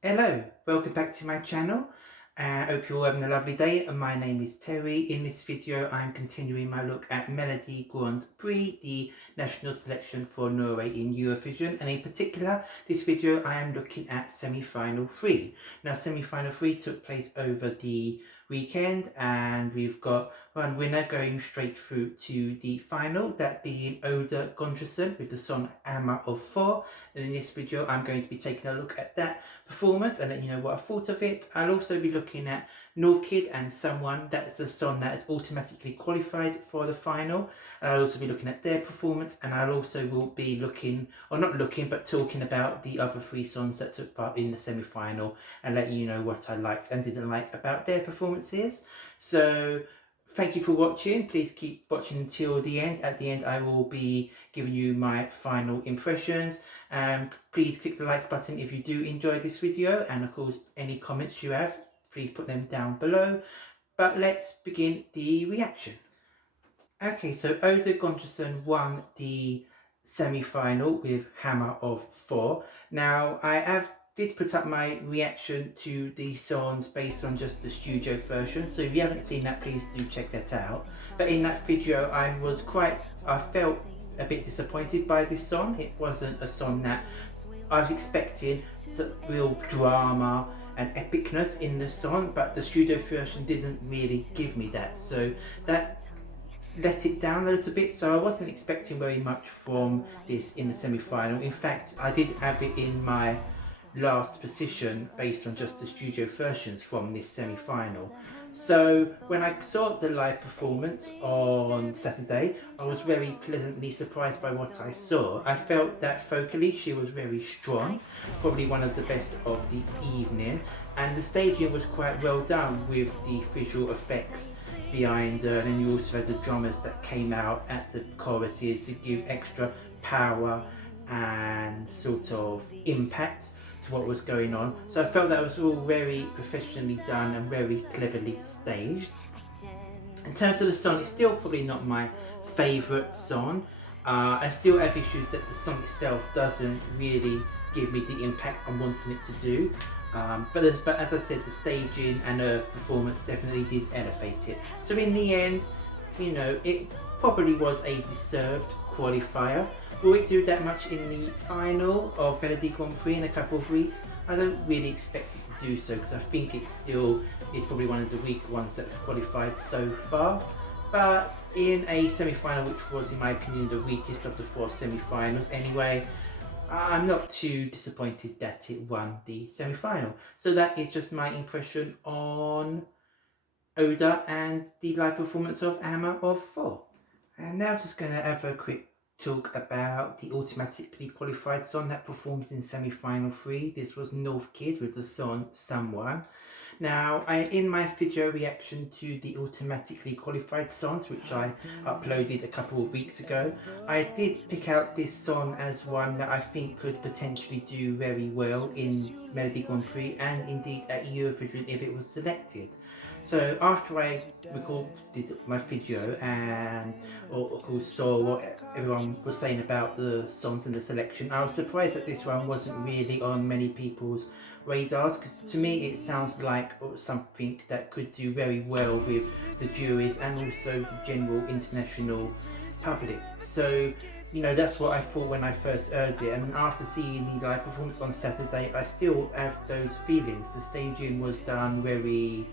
Hello, welcome back to my channel. I hope you're all having a lovely day. My name is Terry. In this video I'm continuing my look at Melodi Grand Prix, the national selection for Norway in Eurovision, and in particular this video I am looking at semi-final 3. Now semi-final 3 took place over the weekend and we've got one winner going straight through to the final, that being Oda Gondrosen with the song Hammer of Thor. And in this video I'm going to be taking a look at that performance and let you know what I thought of it. I'll also be looking at NorthKid and Someone. That's a song that is automatically qualified for the final, and I'll also be looking at their performance, and I'll also will be looking, or not looking, but talking about the other three songs that took part in the semi-final and let you know what I liked and didn't like about their performances. So thank you for watching. Please keep watching until the end. At the end I will be giving you my final impressions, and please click the like button if you do enjoy this video, and of course any comments you have, please put them down below. But let's begin the reaction. Okay, so Oda Gondrosen won the semi-final with Hammer of Thor. Now I did put up my reaction to the songs based on just the studio version, so if you haven't seen that, please do check that out. But in that video I felt a bit disappointed by this song. It wasn't a song that I was expecting some real drama and epicness in the song, but the studio version didn't really give me that, so that let it down a little bit. So I wasn't expecting very much from this in the semi-final. In fact, I did have it in my last position based on just the studio versions from this semi-final. So when I saw the live performance on Saturday, I was very pleasantly surprised by what I saw. I felt that vocally she was very strong, probably one of the best of the evening, and the staging was quite well done with the visual effects behind her, and then you also had the drummers that came out at the choruses to give extra power and sort of impact to what was going on. So I felt that was all very professionally done and very cleverly staged. In terms of the song, it's still probably not my favourite song. I still have issues that the song itself doesn't really give me the impact I'm wanting it to do. But as I said, the staging and her performance definitely did elevate it. So in the end, you know, it probably was a deserved qualifier. Will it do that much in the final of Melodi Grand Prix in a couple of weeks? I don't really expect it to do so, because I think it still is probably one of the weaker ones that have qualified so far. But in a semi-final, which was in my opinion the weakest of the four semi-finals anyway, I'm not too disappointed that it won the semi-final. So that is just my impression on Oda and the live performance of Hammer of Thor. And now just going to have a quick talk about the automatically qualified song that performed in semi-final 3. This was NorthKid with the song Someone. Now, in my video reaction to the automatically qualified songs, which I uploaded a couple of weeks ago, I did pick out this song as one that I think could potentially do very well in Melodi Grand Prix and indeed at Eurovision if it was selected. So after I recorded my video and of course saw what everyone was saying about the songs in the selection, I was surprised that this one wasn't really on many people's radars, because to me it sounds like something that could do very well with the juries and also the general international public. So, you know, that's what I thought when I first heard it, and after seeing the live performance on Saturday, I still have those feelings. The staging was done very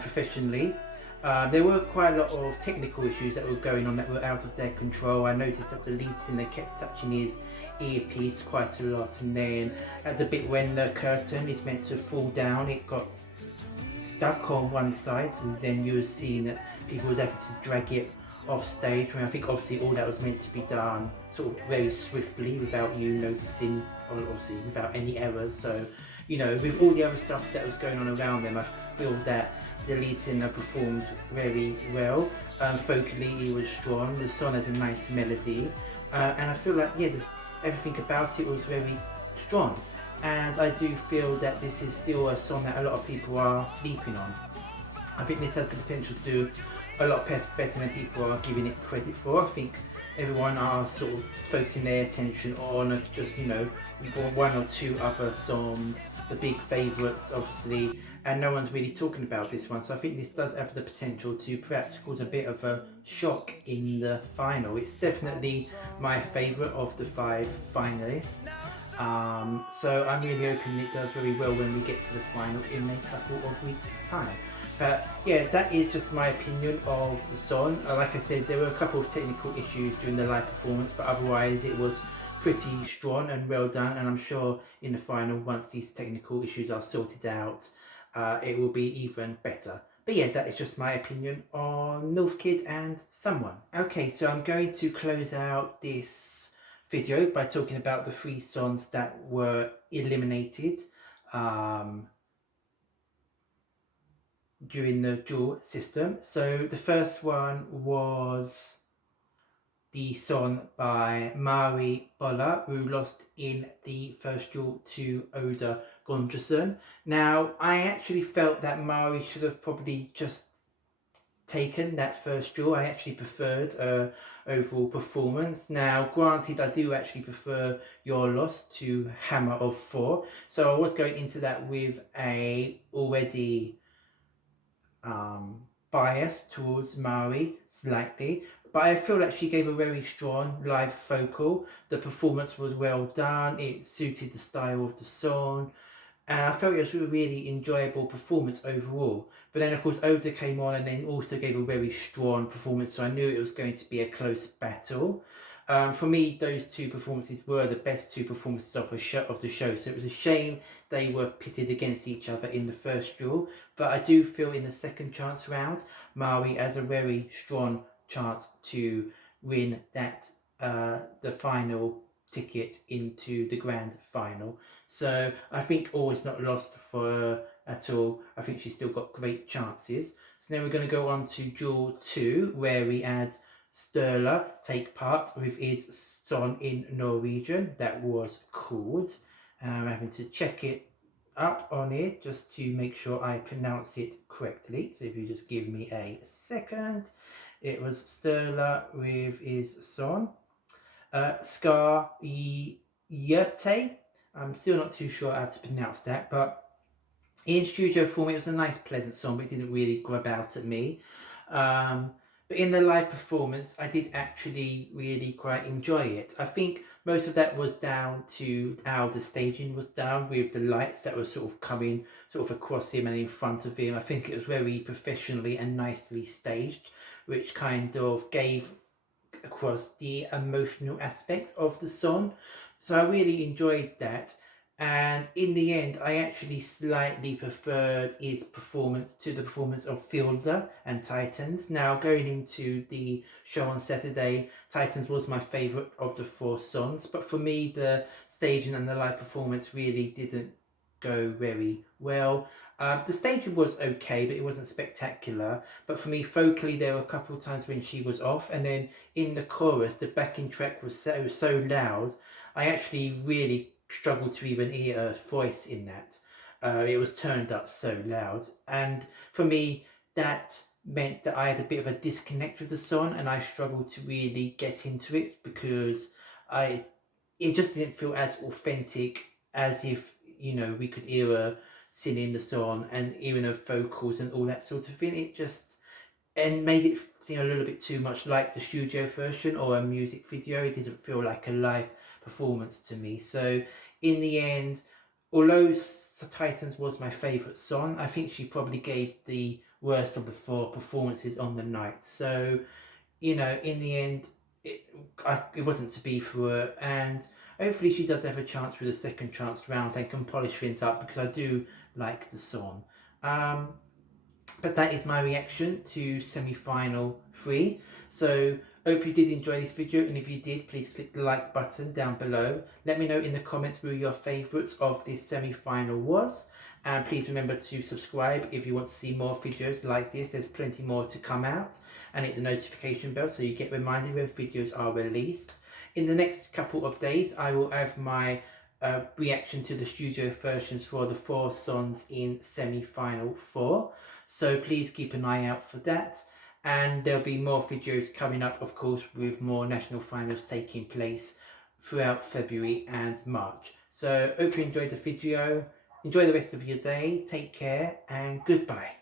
professionally. There were quite a lot of technical issues that were going on that were out of their control. I noticed that the lead singer kept touching his earpiece quite a lot, and then at the bit when the curtain is meant to fall down, it got stuck on one side, and then you were seeing that people was having to drag it off stage. And I think obviously all that was meant to be done sort of very swiftly without you noticing, or obviously without any errors. So, you know, with all the other stuff that was going on around them, I feel that the lead singer performed very well. Vocally he was strong, the song has a nice melody, and I feel like, yeah, everything about it was very strong. And I do feel that this is still a song that a lot of people are sleeping on. I think this has the potential to do a lot better than people are giving it credit for. I think everyone are sort of focusing their attention on just, you know, one or two other songs, the big favourites obviously, and no one's really talking about this one. So I think this does have the potential to perhaps cause a bit of a shock in the final. It's definitely my favourite of the 5 finalists. So I'm really hoping it does very well when we get to the final in a couple of weeks' time. But yeah, that is just my opinion of the song. Like I said, there were a couple of technical issues during the live performance, but otherwise it was pretty strong and well done. And I'm sure in the final, once these technical issues are sorted out, it will be even better. But yeah, that is just my opinion on NorthKid and Someone. Okay, so I'm going to close out this video by talking about the 3 songs that were eliminated during the duel system. So the first one was the song by Bølla, who lost in the first duel to Oda Gondrosen. Now, I actually felt that Mari should have probably just taken that first duel. I actually preferred overall performance. Now, granted, I do actually prefer Your Loss to Hammer of Thor. So I was going into that with a already bias towards Mari slightly, but I feel like she gave a very strong live vocal. The performance was well done, it suited the style of the song, and I felt it was a really enjoyable performance overall. But then of course Oda came on and then also gave a very strong performance, so I knew it was going to be a close battle. For me, those 2 performances were the best 2 performances of the show, so it was a shame they were pitted against each other in the first duel. But I do feel in the second chance round, Mari has a very strong chance to win that the final ticket into the grand final. So I think all is not lost for her at all. I think she's still got great chances. So now we're going to go on to duel 2, where we had Sturla take part with his song in Norwegian that was called, I'm having to check it up on it just to make sure I pronounce it correctly, so if you just give me a second. It was Sturla with his song Skår, Hjertet. I'm still not too sure how to pronounce that, but in studio form it was a nice pleasant song, but it didn't really grab out at me. But in the live performance, I did actually really quite enjoy it. I think most of that was down to how the staging was done, with the lights that were sort of coming sort of across him and in front of him. I think it was very professionally and nicely staged, which kind of gave across the emotional aspect of the song. So I really enjoyed that. And in the end, I actually slightly preferred his performance to the performance of Vilde and Titans. Now, going into the show on Saturday, Titans was my favourite of the 4 songs. But for me, the staging and the live performance really didn't go very well. The staging was okay, but it wasn't spectacular. But for me, vocally, there were a couple of times when she was off. And then in the chorus, the backing track was so loud, I actually really struggled to even hear her voice in that. It was turned up so loud, and for me that meant that I had a bit of a disconnect with the song, and I struggled to really get into it because it just didn't feel as authentic as if, you know, we could hear her singing the song and hearing her vocals and all that sort of thing. It just made it seem a little bit too much like the studio version or a music video. It didn't feel like a live performance to me. So in the end, although Titans was my favourite song, I think she probably gave the worst of the 4 performances on the night. So, you know, in the end, it wasn't to be for her, and hopefully she does have a chance for the second chance round and can polish things up, because I do like the song. But that is my reaction to semi-final 3. So hope you did enjoy this video, and if you did, please click the like button down below. Let me know in the comments who your favourites of this semi-final was, and please remember to subscribe if you want to see more videos like this. There's plenty more to come out, and hit the notification bell so you get reminded when videos are released. In the next couple of days, I will have my reaction to the studio versions for the 4 songs in semi-final 4. So please keep an eye out for that. and there'll be more videos coming up, of course, with more national finals taking place throughout February and March. So hope you enjoyed the video. Enjoy the rest of your day, take care, and goodbye.